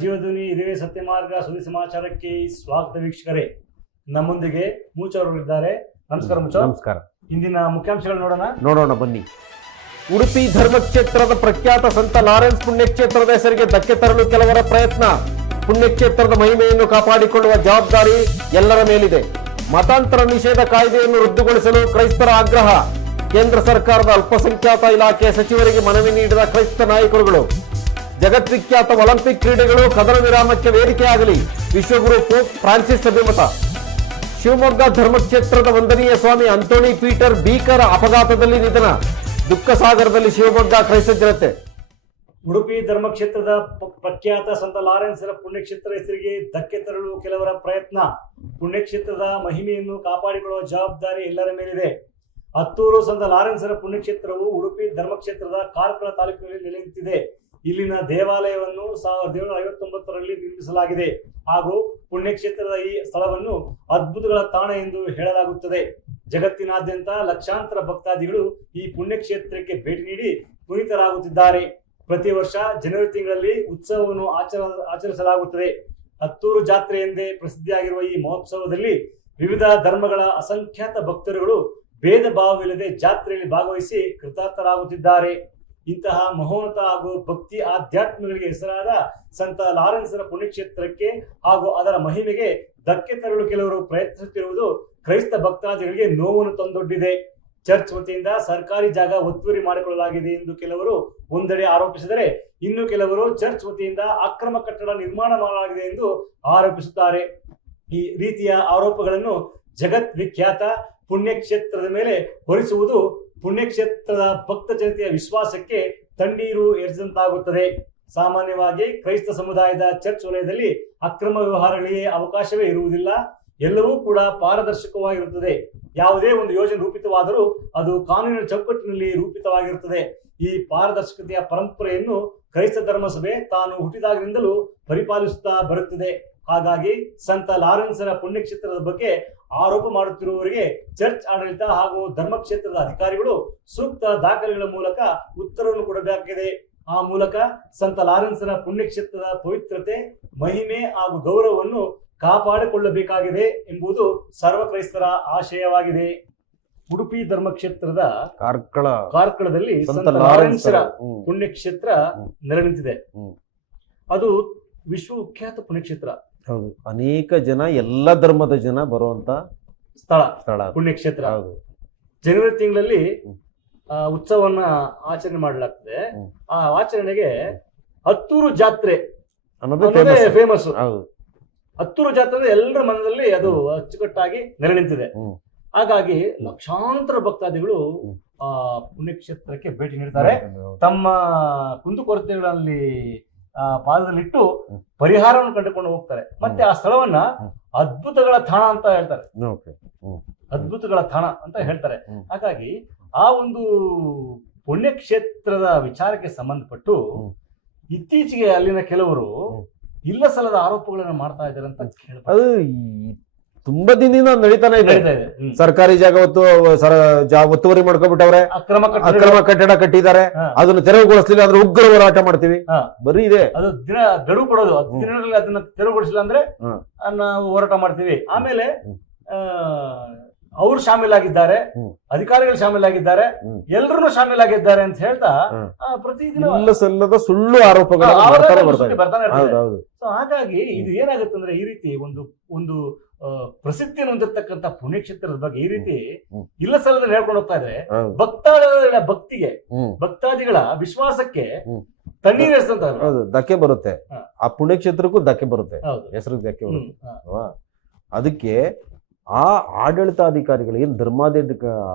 ಜೀವಧ್ವನಿ ಇದೇ ಸತ್ಯಮಾರ್ಗ ಸುದ್ದಿ ಸಮಾಚಾರಕ್ಕೆ ಸ್ವಾಗತ ವೀಕ್ಷಕರೇ. ನಮ್ಮೊಂದಿಗೆ ಮೂಚ ಅವರು ಇದ್ದಾರೆ. ನಮಸ್ಕಾರ ಮೂಚ. ನಮಸ್ಕಾರ. ಇಂದಿನ ಮುಖ್ಯಾಂಶಗಳು ನೋಡೋಣ ಬನ್ನಿ. ಉಡುಪಿ ಧರ್ಮಕ್ಷೇತ್ರದ ಪ್ರಖ್ಯಾತ ಸಂತ ಲಾರೆನ್ಸ್ ಪುಣ್ಯಕ್ಷೇತ್ರದ ಹೆಸರಿಗೆ ಧಕ್ಕೆ ತರಲು ಕೆಲವರ ಪ್ರಯತ್ನ. ಪುಣ್ಯಕ್ಷೇತ್ರದ ಮಹಿಮೆಯನ್ನು ಕಾಪಾಡಿಕೊಳ್ಳುವ ಜವಾಬ್ದಾರಿ ಎಲ್ಲರ ಮೇಲಿದೆ. ಮತಾಂತರ ನಿಷೇಧ ಕಾಯ್ದೆಯನ್ನು ರದ್ದುಗೊಳಿಸಲು ಕ್ರೈಸ್ತರ ಆಗ್ರಹ. ಕೇಂದ್ರ ಸರ್ಕಾರದ ಅಲ್ಪಸಂಖ್ಯಾತ ಇಲಾಖೆ ಸಚಿವರಿಗೆ ಮನವಿ ನೀಡಿದ ಕ್ರೈಸ್ತ ನಾಯಕರುಗಳು. ಜಗದ್ವಿಖ್ಯಾತ ಒಲಿಂಪಿಕ್ ಕ್ರೀಡೆಗಳು ಕದನ ವಿರಾಮಕ್ಕೆ ವೇದಿಕೆಯಾಗಲಿ. ವಿಶ್ವಗುರು ಪೋಪ್ ಫ್ರಾನ್ಸಿಸ್ ಅಭಿಮತ. ಶಿವಮೊಗ್ಗ ಧರ್ಮಕ್ಷೇತ್ರದ ವಂದನೀಯ ಸ್ವಾಮಿ ಅಂತೋನಿ ಪೀಟರ್ ಭೀಕರ ಅಪಘಾತದಲ್ಲಿ ನಿಧನ. ದುಃಖ ಸಾಗರದಲ್ಲಿ ಶಿವಮೊಗ್ಗ ಕ್ರೈಸ್ತ ಜನತೆ. ಉಡುಪಿ ಧರ್ಮಕ್ಷೇತ್ರದ ಪ್ರಖ್ಯಾತ ಸಂತ ಲಾರೆನ್ಸರ ಪುಣ್ಯಕ್ಷೇತ್ರ ಹೆಸರಿಗೆ ಧಕ್ಕೆ ತರಲು ಕೆಲವರ ಪ್ರಯತ್ನ. ಪುಣ್ಯಕ್ಷೇತ್ರದ ಮಹಿಮೆಯನ್ನು ಕಾಪಾಡಿಕೊಳ್ಳುವ ಜವಾಬ್ದಾರಿ ಎಲ್ಲರ ಮೇಲಿದೆ. ಹತ್ತೂರು ಸಂತ ಲಾರೆನ್ಸರ ಪುಣ್ಯಕ್ಷೇತ್ರವು ಉಡುಪಿ ಧರ್ಮಕ್ಷೇತ್ರದ ಕಾರ್ಕಳ ತಾಲೂಕಿನಲ್ಲಿ ನೆಲೆ ನಿಂತಿದೆ. ಇಲ್ಲಿನ ದೇವಾಲಯವನ್ನು 1759ರಲ್ಲಿ ನಿರ್ಮಿಸಲಾಗಿದೆ ಹಾಗೂ ಪುಣ್ಯಕ್ಷೇತ್ರದ ಈ ಸ್ಥಳವನ್ನು ಅದ್ಭುತಗಳ ತಾಣ ಎಂದು ಹೇಳಲಾಗುತ್ತದೆ. ಜಗತ್ತಿನಾದ್ಯಂತ ಲಕ್ಷಾಂತರ ಭಕ್ತಾದಿಗಳು ಈ ಪುಣ್ಯಕ್ಷೇತ್ರಕ್ಕೆ ಭೇಟಿ ನೀಡಿ ಪುನೀತರಾಗುತ್ತಿದ್ದಾರೆ. ಪ್ರತಿ ವರ್ಷ ಜನವರಿ ತಿಂಗಳಲ್ಲಿ ಉತ್ಸವವನ್ನು ಆಚರಿಸಲಾಗುತ್ತದೆ. ಹತ್ತೂರು ಜಾತ್ರೆ ಎಂದೇ ಪ್ರಸಿದ್ಧಿಯಾಗಿರುವ ಈ ಮಹೋತ್ಸವದಲ್ಲಿ ವಿವಿಧ ಧರ್ಮಗಳ ಅಸಂಖ್ಯಾತ ಭಕ್ತರುಗಳು ಭೇದ ಭಾವವಿಲ್ಲದೆ ಜಾತ್ರೆಯಲ್ಲಿ ಭಾಗವಹಿಸಿ ಕೃತಾರ್ಥರಾಗುತ್ತಿದ್ದಾರೆ. ಇಂತಹ ಮಹೋನ್ನತ ಹಾಗೂ ಭಕ್ತಿ ಆಧ್ಯಾತ್ಮಗಳಿಗೆ ಹೆಸರಾದ ಸಂತ ಲಾರೆನ್ಸರ ಪುಣ್ಯಕ್ಷೇತ್ರಕ್ಕೆ ಹಾಗೂ ಅದರ ಮಹಿಮೆಗೆ ಧಕ್ಕೆ ತರಲು ಕೆಲವರು ಪ್ರಯತ್ನಿಸುತ್ತಿರುವುದು ಕ್ರೈಸ್ತ ಭಕ್ತಾದಿಗಳಿಗೆ ನೋವನ್ನು ತಂದೊಡ್ಡಿದೆ. ಚರ್ಚ್ ವತಿಯಿಂದ ಸರ್ಕಾರಿ ಜಾಗ ಒತ್ತುವರಿ ಮಾಡಿಕೊಳ್ಳಲಾಗಿದೆ ಎಂದು ಕೆಲವರು ಒಂದೆಡೆ ಆರೋಪಿಸಿದರೆ, ಇನ್ನು ಕೆಲವರು ಚರ್ಚ್ ವತಿಯಿಂದ ಅಕ್ರಮ ಕಟ್ಟಡ ನಿರ್ಮಾಣ ಮಾಡಲಾಗಿದೆ ಎಂದು ಆರೋಪಿಸುತ್ತಾರೆ. ಈ ರೀತಿಯ ಆರೋಪಗಳನ್ನು ಜಗತ್ ವಿಖ್ಯಾತ ಪುಣ್ಯಕ್ಷೇತ್ರದ ಮೇಲೆ ಹೊರಿಸುವುದು ಪುಣ್ಯಕ್ಷೇತ್ರದ ಭಕ್ತ ಜನತೆಯ ವಿಶ್ವಾಸಕ್ಕೆ ತಣ್ಣೀರು ಎರಚಿದಂತಾಗುತ್ತದೆ. ಸಾಮಾನ್ಯವಾಗಿ ಕ್ರೈಸ್ತ ಸಮುದಾಯದ ಚರ್ಚ್ ವಲಯದಲ್ಲಿ ಅಕ್ರಮ ವ್ಯವಹಾರಗಳಿಗೆ ಅವಕಾಶವೇ ಇರುವುದಿಲ್ಲ. ಎಲ್ಲವೂ ಕೂಡ ಪಾರದರ್ಶಕವಾಗಿರುತ್ತದೆ. ಯಾವುದೇ ಒಂದು ಯೋಜನೆ ರೂಪಿತವಾದರೂ ಅದು ಕಾನೂನಿನ ಚೌಕಟ್ಟಿನಲ್ಲಿ ರೂಪಿತವಾಗಿರುತ್ತದೆ. ಈ ಪಾರದರ್ಶಕತೆಯ ಪರಂಪರೆಯನ್ನು ಕ್ರೈಸ್ತ ಧರ್ಮಸಭೆ ತಾನು ಹುಟ್ಟಿದಾಗಿನಿಂದಲೂ ಪರಿಪಾಲಿಸುತ್ತಾ ಬರುತ್ತಿದೆ. ಹಾಗಾಗಿ ಸಂತ ಲಾರೆನ್ಸರ ಪುಣ್ಯಕ್ಷೇತ್ರದ ಬಗ್ಗೆ ಆರೋಪ ಮಾಡುತ್ತಿರುವವರಿಗೆ ಚರ್ಚ್ ಆಡಳಿತ ಹಾಗೂ ಧರ್ಮಕ್ಷೇತ್ರದ ಅಧಿಕಾರಿಗಳು ಸೂಕ್ತ ದಾಖಲೆಗಳ ಮೂಲಕ ಉತ್ತರವನ್ನು ಕೊಡಬೇಕಾಗಿದೆ. ಆ ಮೂಲಕ ಸಂತ ಲಾರೆನ್ಸರ ಪುಣ್ಯಕ್ಷೇತ್ರದ ಪವಿತ್ರತೆ, ಮಹಿಮೆ ಹಾಗೂ ಗೌರವವನ್ನು ಕಾಪಾಡಿಕೊಳ್ಳಬೇಕಾಗಿದೆ ಎಂಬುದು ಸರ್ವ ಕ್ರೈಸ್ತರ ಆಶಯವಾಗಿದೆ. ಉಡುಪಿ ಧರ್ಮಕ್ಷೇತ್ರದ ಕಾರ್ಕಳದಲ್ಲಿ ಸಂತ ಲಾರೆನ್ಸರ ಪುಣ್ಯಕ್ಷೇತ್ರ ನೆಲೆ ನಿಂತಿದೆ. ಅದು ವಿಶ್ವವಿಖ್ಯಾತ ಪುಣ್ಯಕ್ಷೇತ್ರ. ಹೌದು, ಅನೇಕ ಜನ ಎಲ್ಲ ಧರ್ಮದ ಜನ ಬರುವಂತ ಸ್ಥಳ ಪುಣ್ಯಕ್ಷೇತ್ರ. ಜನವರಿ ತಿಂಗಳಲ್ಲಿ ಉತ್ಸವವನ್ನ ಆಚರಣೆ ಮಾಡಲಾಗ್ತದೆ. ಆ ಆಚರಣೆಗೆ ಹತ್ತೂರು ಜಾತ್ರೆ ಅನ್ನೋದು ಫೇಮಸ್. ಹತ್ತೂರು ಜಾತ್ರೆ ಎಲ್ಲರ ಮನದಲ್ಲಿ ಅದು ಅಚ್ಚುಕಟ್ಟಾಗಿ ನೆಲೆ ನಿಂತಿದೆ. ಹಾಗಾಗಿ ಲಕ್ಷಾಂತರ ಭಕ್ತಾದಿಗಳು ಆ ಪುಣ್ಯಕ್ಷೇತ್ರಕ್ಕೆ ಭೇಟಿ ನೀಡ್ತಾರೆ. ತಮ್ಮ ಕುಂದುಕೊರತೆಗಳಲ್ಲಿ ಪಾದದಲ್ಲಿಟ್ಟು ಪರಿಹಾರವನ್ನು ಕಂಡುಕೊಂಡು ಹೋಗ್ತಾರೆ. ಮತ್ತೆ ಆ ಸ್ಥಳವನ್ನ ಅದ್ಭುತಗಳ ತಾಣ ಅಂತ ಹೇಳ್ತಾರೆ. ಅದ್ಭುತಗಳ ತಾಣ ಅಂತ ಹೇಳ್ತಾರೆ. ಹಾಗಾಗಿ ಆ ಒಂದು ಪುಣ್ಯಕ್ಷೇತ್ರದ ವಿಚಾರಕ್ಕೆ ಸಂಬಂಧಪಟ್ಟು ಇತ್ತೀಚೆಗೆ ಅಲ್ಲಿನ ಕೆಲವರು ಇಲ್ಲ ಸಲ್ಲದ ಆರೋಪಗಳನ್ನು ಮಾಡ್ತಾ ಇದ್ದಾರೆ ಅಂತ ಹೇಳ್ತಾರೆ. ಅದು ತುಂಬಾ ದಿನದಿಂದ ನಡೀತಾನೆ ಇದೆ. ಸರ್ಕಾರಿ ಜಾಗ ಒತ್ತುವರಿ ಮಾಡ್ಕೊಬಿಟ್ಟವ್ರೆ, ಅಕ್ರಮ ಕಟ್ಟಡ ಕಟ್ಟಿದ್ದಾರೆ, ಅದನ್ನು ತೆರವುಗೊಳಿಸಲಿಲ್ಲ ಅಂದ್ರೆ ಉಗ್ರ ಹೋರಾಟ ಮಾಡ್ತೀವಿ. ಬರೀ ಇದೆ, ಅದು ದಿನ ಗಡುವು ಕೊಡೋದು. 10 ದಿನಗಳಲ್ಲಿ ಅದನ್ನ ತೆರವುಗೊಳಿಸಿಲ್ಲ ಅಂದ್ರೆ ನಾವು ಹೋರಾಟ ಮಾಡ್ತೀವಿ. ಆಮೇಲೆ ಅವ್ರು ಶಾಮೀಲಾಗಿದ್ದಾರೆ, ಅಧಿಕಾರಿಗಳು ಶಾಮೀಲಾಗಿದ್ದಾರೆ, ಎಲ್ಲರೂ ಶಾಮೀಲಾಗಿದ್ದಾರೆ ಅಂತ ಹೇಳ್ತಾ ಪ್ರತಿದಿನ ಇಲ್ಲ ಸಲ್ಲದ ಸುಳ್ಳು ಆರೋಪಗಳು ಬರ್ತಾನೆ ಇರ್ತಾರೆ. ಹಾಗಾಗಿ ಇದು ಏನಾಗುತ್ತೆ ಅಂದ್ರೆ, ಈ ರೀತಿ ಒಂದು ಪ್ರಸಿದ್ಧಿಯನ್ನು ಹೊಂದಿರತಕ್ಕಂತ ಪುಣ್ಯಕ್ಷೇತ್ರದ ಬಗ್ಗೆ ಈ ರೀತಿ ಇಲ್ಲ ಸಲ್ಲದ ಹೇಳ್ಕೊಂಡು ಹೋಗ್ತಾ ಇದ್ರೆ ಭಕ್ತಾದಿಗಳ ವಿಶ್ವಾಸಕ್ಕೆ ತಣ್ಣೀರು ಎರೆಸಿದಂತ ಧಕ್ಕೆ ಬರುತ್ತೆ. ಆ ಪುಣ್ಯಕ್ಷೇತ್ರಕ್ಕೂ ಧಕ್ಕೆ ಬರುತ್ತೆ, ಹೆಸರು ಧಕ್ಕೆ ಬರುತ್ತೆ. ಅದಕ್ಕೆ ಆ ಆಡಳಿತಾಧಿಕಾರಿಗಳು, ಏನು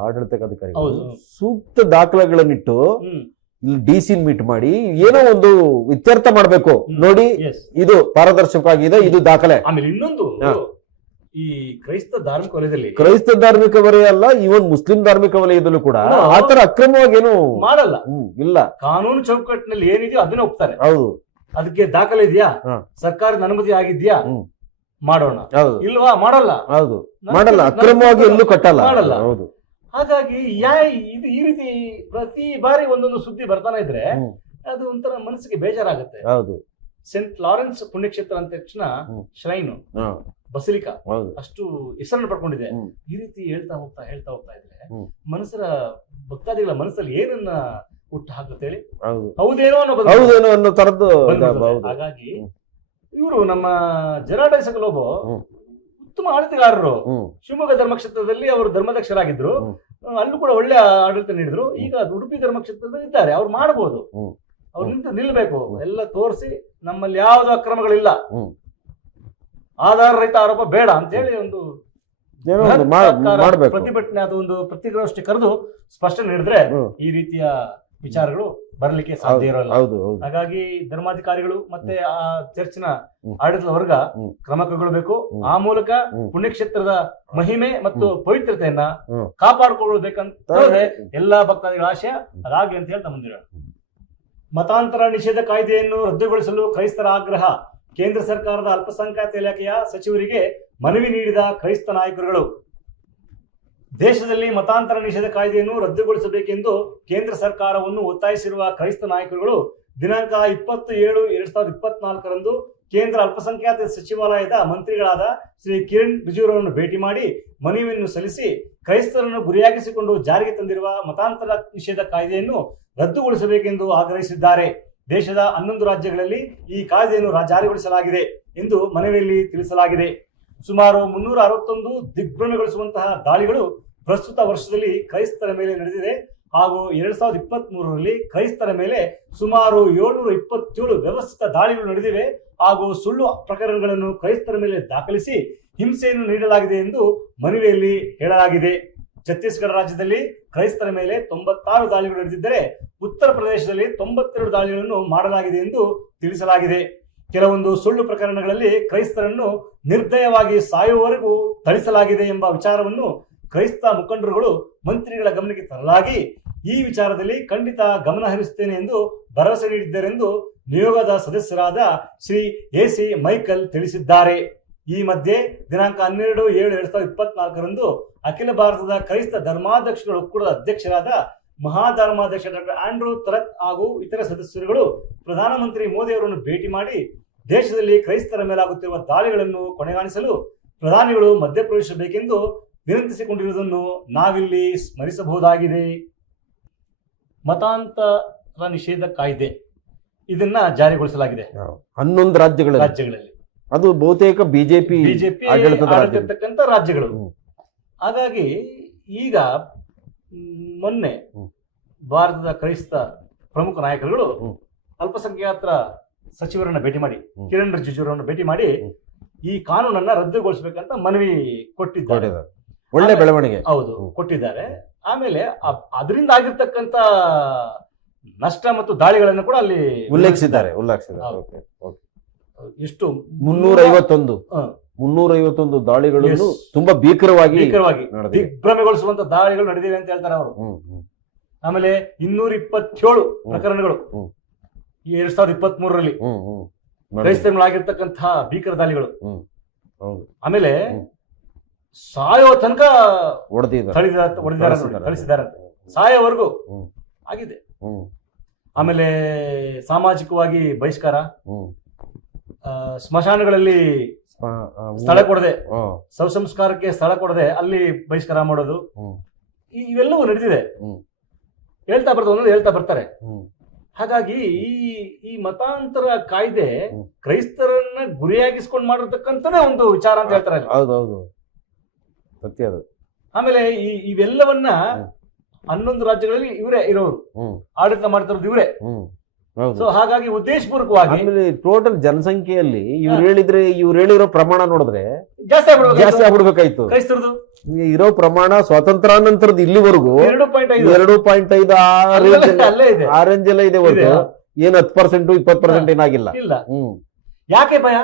ಆಡಳಿತಾಧಿಕಾರಿಗಳು ಸೂಕ್ತ ದಾಖಲೆಗಳನ್ನಿಟ್ಟು ಇಲ್ಲಿ DC ಮೀಟ್ ಮಾಡಿ ಏನೋ ಒಂದು ಇತ್ಯರ್ಥ ಮಾಡ್ಬೇಕು. ನೋಡಿ, ಇದು ಪಾರದರ್ಶಕವಾಗಿದೆ, ಇದು ದಾಖಲೆ. ಆಮೇಲೆ ಇನ್ನೊಂದು, ಈ ಕ್ರೈಸ್ತ ಧಾರ್ಮಿಕ ವಲಯ ಅಲ್ಲ, ಇವನ್ ಮುಸ್ಲಿಂ ಧಾರ್ಮಿಕ ವಲಯದಲ್ಲೂ ಕೂಡ ಆತರ ಅಕ್ರಮವಾಗಿ ಏನು ಮಾಡಲ್ಲ. ಇಲ್ಲ, ಕಾನೂನು ಚೌಕಟ್ಟಿನಲ್ಲಿ ಏನಿದೆಯೋ ಅದನ್ನ ಒಪ್ತಾರೆ. ಹೌದು, ಅದಕ್ಕೆ ದಾಖಲೆ ಇದೆಯಾ, ಸರ್ಕಾರದ ಅನುಮತಿ ಆಗಿದ್ಯಾ, ಮಾಡೋಣ. ಇಲ್ವಾ, ಮಾಡಲ್ಲ. ಹೌದು, ಮಾಡಲ್ಲ. ಅಕ್ರಮವಾಗಿ ಎಲ್ಲೂ ಕಟ್ಟಲ್ಲ. ಮಾಡಲ್ಲ. ಹೌದು. ಹಾಗಾಗಿ ಇದು ಈ ರೀತಿ ಪ್ರತಿ ಬಾರಿ ಒಂದೊಂದು ಸುದ್ದಿ ಬರ್ತಾನೆ ಇದ್ರೆ ಅದು ಒಂಥರ ಮನಸ್ಸಿಗೆ ಬೇಜಾರಾಗುತ್ತೆ. ಹೌದು. ಸೆಂಟ್ ಲಾರೆನ್ಸ್ ಪುಣ್ಯಕ್ಷೇತ್ರ ಅಂದ ತಕ್ಷಣ ಶ್ರೈನು ಬಸಲಿಕಾ ಅಷ್ಟು ಹೆಸರನ್ನು ಪಡ್ಕೊಂಡಿದೆ. ಈ ರೀತಿ ಹೇಳ್ತಾ ಹೋಗ್ತಾ ಇದ್ರೆ ಮನಸ್ಸರ ಭಕ್ತಾದಿಗಳ ಮನಸ್ಸಲ್ಲಿ ಏನನ್ನ ಹುಟ್ಟು ಹಾಕುತ್ತೆ ಹೇಳಿ, ಹೌದೇನೋ ಅನ್ನೋ ತರದ್ದು. ಹಾಗಾಗಿ ಇವರು ನಮ್ಮ ಜೆರಾರ್ಡ್ ಐಸಕಲೋಬೋ ಉತ್ತಮ ಆಡಳಿತಗಾರರು. ಶಿವಮೊಗ್ಗ ಧರ್ಮಕ್ಷೇತ್ರದಲ್ಲಿ ಅವರು ಧರ್ಮಾಧ್ಯಕ್ಷರಾಗಿದ್ರು, ಅಲ್ಲೂ ಕೂಡ ಒಳ್ಳೆ ಆಡಳಿತ ನೀಡಿದ್ರು. ಈಗ ಉಡುಪಿ ಧರ್ಮಕ್ಷೇತ್ರದಲ್ಲಿ ಇದ್ದಾರೆ, ಅವ್ರು ಮಾಡಬಹುದು, ಅವ್ರು ನಿಲ್ಬೇಕು. ಎಲ್ಲ ತೋರಿಸಿ ನಮ್ಮಲ್ಲಿ ಯಾವ್ದು ಅಕ್ರಮಗಳಿಲ್ಲ, ಆಧಾರ ರಹಿತ ಆರೋಪ ಬೇಡ ಅಂತ ಹೇಳಿ ಒಂದು ಪ್ರತಿಭಟನೆ ಅಥವಾ ಒಂದು ಪ್ರತಿಕ್ರಿಯಾಗೋಷ್ಠಿ ಕರೆದು ಸ್ಪಷ್ಟನೆ ನೀಡಿದ್ರೆ ಈ ರೀತಿಯ ವಿಚಾರಗಳು ಬರ್ಲಿಕ್ಕೆ ಸಾಧ್ಯ ಇರೋಲ್ಲ. ಹಾಗಾಗಿ ಧರ್ಮಾಧಿಕಾರಿಗಳು ಮತ್ತೆ ಆ ಚರ್ಚಿನ ಆಡಳಿತದ ವರ್ಗ ಕ್ರಮ ಕೈಗೊಳ್ಳಬೇಕು. ಆ ಮೂಲಕ ಪುಣ್ಯಕ್ಷೇತ್ರದ ಮಹಿಮೆ ಮತ್ತು ಪವಿತ್ರತೆಯನ್ನ ಕಾಪಾಡಿಕೊಳ್ಳಬೇಕಂತ ಎಲ್ಲಾ ಭಕ್ತಾದಿಗಳ ಆಶಯ ಅದಾಗಿ ಅಂತ ಹೇಳ್ತಾ ಮುಂದಿನ ಮತಾಂತರ ನಿಷೇಧ ಕಾಯ್ದೆಯನ್ನು ರದ್ದುಗೊಳಿಸಲು ಕ್ರೈಸ್ತರ ಆಗ್ರಹ. ಕೇಂದ್ರ ಸರ್ಕಾರದ ಅಲ್ಪಸಂಖ್ಯಾತ ಇಲಾಖೆಯ ಸಚಿವರಿಗೆ ಮನವಿ ನೀಡಿದ ಕ್ರೈಸ್ತ ನಾಯಕರುಗಳು. ದೇಶದಲ್ಲಿ ಮತಾಂತರ ನಿಷೇಧ ಕಾಯ್ದೆಯನ್ನು ರದ್ದುಗೊಳಿಸಬೇಕೆಂದು ಕೇಂದ್ರ ಸರ್ಕಾರವನ್ನು ಒತ್ತಾಯಿಸಿರುವ ಕ್ರೈಸ್ತ ನಾಯಕರುಗಳು ದಿನಾಂಕ 20/7/2024 ಕೇಂದ್ರ ಅಲ್ಪಸಂಖ್ಯಾತ ಸಚಿವಾಲಯದ ಮಂತ್ರಿಗಳಾದ ಶ್ರೀ ಕಿರಣ್ ರಿಜಿಜುರವರನ್ನು ಭೇಟಿ ಮಾಡಿ ಮನವಿಯನ್ನು ಸಲ್ಲಿಸಿ ಕ್ರೈಸ್ತರನ್ನು ಗುರಿಯಾಗಿಸಿಕೊಂಡು ಜಾರಿಗೆ ತಂದಿರುವ ಮತಾಂತರ ನಿಷೇಧ ಕಾಯ್ದೆಯನ್ನು ರದ್ದುಗೊಳಿಸಬೇಕೆಂದು ಆಗ್ರಹಿಸಿದ್ದಾರೆ. ದೇಶದ 11 ರಾಜ್ಯಗಳಲ್ಲಿ ಈ ಕಾಯ್ದೆಯನ್ನು ಜಾರಿಗೊಳಿಸಲಾಗಿದೆ ಎಂದು ಮನವಿಯಲ್ಲಿ ತಿಳಿಸಲಾಗಿದೆ. ಸುಮಾರು 361 ದಿಗ್ಭ್ರಮೆಗೊಳಿಸುವಂತಹ ದಾಳಿಗಳು ಪ್ರಸ್ತುತ ವರ್ಷದಲ್ಲಿ ಕ್ರೈಸ್ತರ ಮೇಲೆ ನಡೆದಿದೆ ಹಾಗೂ 2023ರಲ್ಲಿ ಕ್ರೈಸ್ತರ ಮೇಲೆ ಸುಮಾರು 727 ವ್ಯವಸ್ಥಿತ ದಾಳಿಗಳು ನಡೆದಿವೆ ಹಾಗೂ ಸುಳ್ಳು ಪ್ರಕರಣಗಳನ್ನು ಕ್ರೈಸ್ತರ ಮೇಲೆ ದಾಖಲಿಸಿ ಹಿಂಸೆಯನ್ನು ನೀಡಲಾಗಿದೆ ಎಂದು ಮನವಿಯಲ್ಲಿ ಹೇಳಲಾಗಿದೆ. ಛತ್ತೀಸ್ಗಢ ರಾಜ್ಯದಲ್ಲಿ ಕ್ರೈಸ್ತರ ಮೇಲೆ 96 ದಾಳಿಗಳು ನಡೆದಿದ್ದರೆ ಉತ್ತರ ಪ್ರದೇಶದಲ್ಲಿ 92 ದಾಳಿಗಳನ್ನು ಮಾಡಲಾಗಿದೆ ಎಂದು ತಿಳಿಸಲಾಗಿದೆ. ಕೆಲವೊಂದು ಸುಳ್ಳು ಪ್ರಕರಣಗಳಲ್ಲಿ ಕ್ರೈಸ್ತರನ್ನು ನಿರ್ದಯವಾಗಿ ಸಾಯುವವರೆಗೂ ಥಳಿಸಲಾಗಿದೆ ಎಂಬ ವಿಚಾರವನ್ನು ಕ್ರೈಸ್ತ ಮುಖಂಡರುಗಳು ಮಂತ್ರಿಗಳ ಗಮನಕ್ಕೆ ತರಲಾಗಿ ಈ ವಿಚಾರದಲ್ಲಿ ಖಂಡಿತ ಗಮನ ಹರಿಸುತ್ತೇನೆ ಎಂದು ಭರವಸೆ ನೀಡಿದ್ದಾರೆಂದು ನಿಯೋಗದ ಸದಸ್ಯರಾದ ಶ್ರೀ ಎಸಿ ಮೈಕಲ್ ತಿಳಿಸಿದ್ದಾರೆ. ಈ ಮಧ್ಯೆ ದಿನಾಂಕ 12/7/2024 ಅಖಿಲ ಭಾರತದ ಕ್ರೈಸ್ತ ಧರ್ಮಾಧ್ಯಕ್ಷಗಳ ಒಕ್ಕೂಟದ ಅಧ್ಯಕ್ಷರಾದ ಮಹಾಧರ್ಮಾಧ್ಯಕ್ಷ ಡಾಕ್ಟರ್ ಆಂಡ್ರೂ ತರತ್ ಹಾಗೂ ಇತರ ಸದಸ್ಯರುಗಳು ಪ್ರಧಾನಮಂತ್ರಿ ಮೋದಿ ಅವರನ್ನು ಭೇಟಿ ಮಾಡಿ ದೇಶದಲ್ಲಿ ಕ್ರೈಸ್ತರ ಮೇಲಾಗುತ್ತಿರುವ ದಾಳಿಗಳನ್ನು ಕೊನೆಗಾಣಿಸಲು ಪ್ರಧಾನಿಗಳು ಮಧ್ಯಪ್ರವೇಶಿಸಬೇಕೆಂದು ವಿನಂತಿಸಿಕೊಂಡಿರುವುದನ್ನು ನಾವಿಲ್ಲಿ ಸ್ಮರಿಸಬಹುದಾಗಿದೆ. ಮತಾಂತರ ನಿಷೇಧ ಕಾಯ್ದೆ ಇದನ್ನ ಜಾರಿಗೊಳಿಸಲಾಗಿದೆ 11 ರಾಜ್ಯಗಳಲ್ಲಿ. ಅದು ಬಹುತೇಕ ಬಿಜೆಪಿ ಆಡಳಿತಕ್ಕಂಥ ರಾಜ್ಯಗಳು. ಹಾಗಾಗಿ ಈಗ ಮೊನ್ನೆ ಭಾರತದ ಕ್ರೈಸ್ತ ಪ್ರಮುಖ ನಾಯಕರುಗಳು ಅಲ್ಪಸಂಖ್ಯಾತರ ಸಚಿವರನ್ನ ಭೇಟಿ ಮಾಡಿ ಕಿರಣ್ ರಿಜಿಜುರವರನ್ನು ಭೇಟಿ ಮಾಡಿ ಈ ಕಾನೂನನ್ನ ರದ್ದುಗೊಳಿಸಬೇಕಂತ ಮನವಿ ಕೊಟ್ಟಿದ್ದಾರೆ. ಒಳ್ಳೆ ಬೆಳವಣಿಗೆ. ಹೌದು, ಕೊಟ್ಟಿದ್ದಾರೆ. ಆಮೇಲೆ ಅದರಿಂದ ಆಗಿರ್ತಕ್ಕಂಥ ನಷ್ಟ ಮತ್ತು ದಾಳಿಗಳನ್ನು ಕೂಡ ಅಲ್ಲಿ ಉಲ್ಲೇಖಿಸಿದ್ದಾರೆ. ಎಷ್ಟು 351 ದಾಳಿಗಳನ್ನು ತುಂಬಾ ಭೀಕರವಾಗಿ ದಿಗ್ಭ್ರಮೆಗೊಳಿಸುವಂತ ದಾಳಿಗಳು ನಡೆದಿವೆ ಅಂತ ಹೇಳ್ತಾರೆ ಅವರು. ಆಮೇಲೆ 227 ಪ್ರಕರಣಗಳು 2023ರಲ್ಲಿ ಕ್ರೈಸ್ತಗಳಾಗಿರ್ತಕ್ಕಂತಹ ಭೀಕರ ದಾಳಿಗಳು. ಆಮೇಲೆ ಸಾಯೋ ತನಕ ಥಳಿಸಿದ್ದಾರೆ, ಸಾಯೋವರೆಗೂ ಆಗಿದೆ. ಆಮೇಲೆ ಸಾಮಾಜಿಕವಾಗಿ ಬಹಿಷ್ಕಾರ, ಸ್ಮಶಾನಗಳಲ್ಲಿ ಸ್ಥಳ ಕೊಡದೆ, ಶವ ಸಂಸ್ಕಾರಕ್ಕೆ ಸ್ಥಳ ಕೊಡದೆ ಅಲ್ಲಿ ಬಹಿಷ್ಕಾರ ಮಾಡೋದು, ಇವೆಲ್ಲವೂ ನಡೆದಿದೆ. ಹೇಳ್ತಾ ಬರ್ತಾರೆ. ಹಾಗಾಗಿ ಈ ಮತಾಂತರ ಕಾಯ್ದೆ ಕ್ರೈಸ್ತರನ್ನ ಗುರಿಯಾಗಿಸ್ಕೊಂಡು ಮಾಡಿರ್ತಕ್ಕಂಥದೇ ಒಂದು ವಿಚಾರ ಅಂತ ಹೇಳ್ತಾರೆ. ಹೌದೌದು, ಸತ್ಯ ಅದು. ಆಮೇಲೆ ಇವೆಲ್ಲವನ್ನ 11 ರಾಜ್ಯಗಳಲ್ಲಿ ಇವರೇ ಇರೋರು, ಆಡಳಿತ ಮಾಡ್ತಿರೋದು ಇವರೇ. ಸೊ ಹಾಗಾಗಿ ಉದ್ದೇಶಪೂರ್ವಕವಾಗಿ ಟೋಟಲ್ ಜನಸಂಖ್ಯೆಯಲ್ಲಿ ಇವ್ರು ಹೇಳಿರೋ ಪ್ರಮಾಣ ನೋಡಿದ್ರೆ ಜಾಸ್ತಿ ಆಗ್ಬಿಡ್ಬೇಕಾಯ್ತು. ಕ್ರೈಸ್ತರದು ಇರೋ ಪ್ರಮಾಣ ಸ್ವಾತಂತ್ರ್ಯಾನಂತರದ್ದು ಇಲ್ಲಿವರೆಗೂ 2.5 ಆ ರೇಂಜ್ ಎಲ್ಲ ಇದೆ. ಏನು 10% 20% ಏನಾಗಿಲ್ಲ. ಯಾಕೆ ಭಯ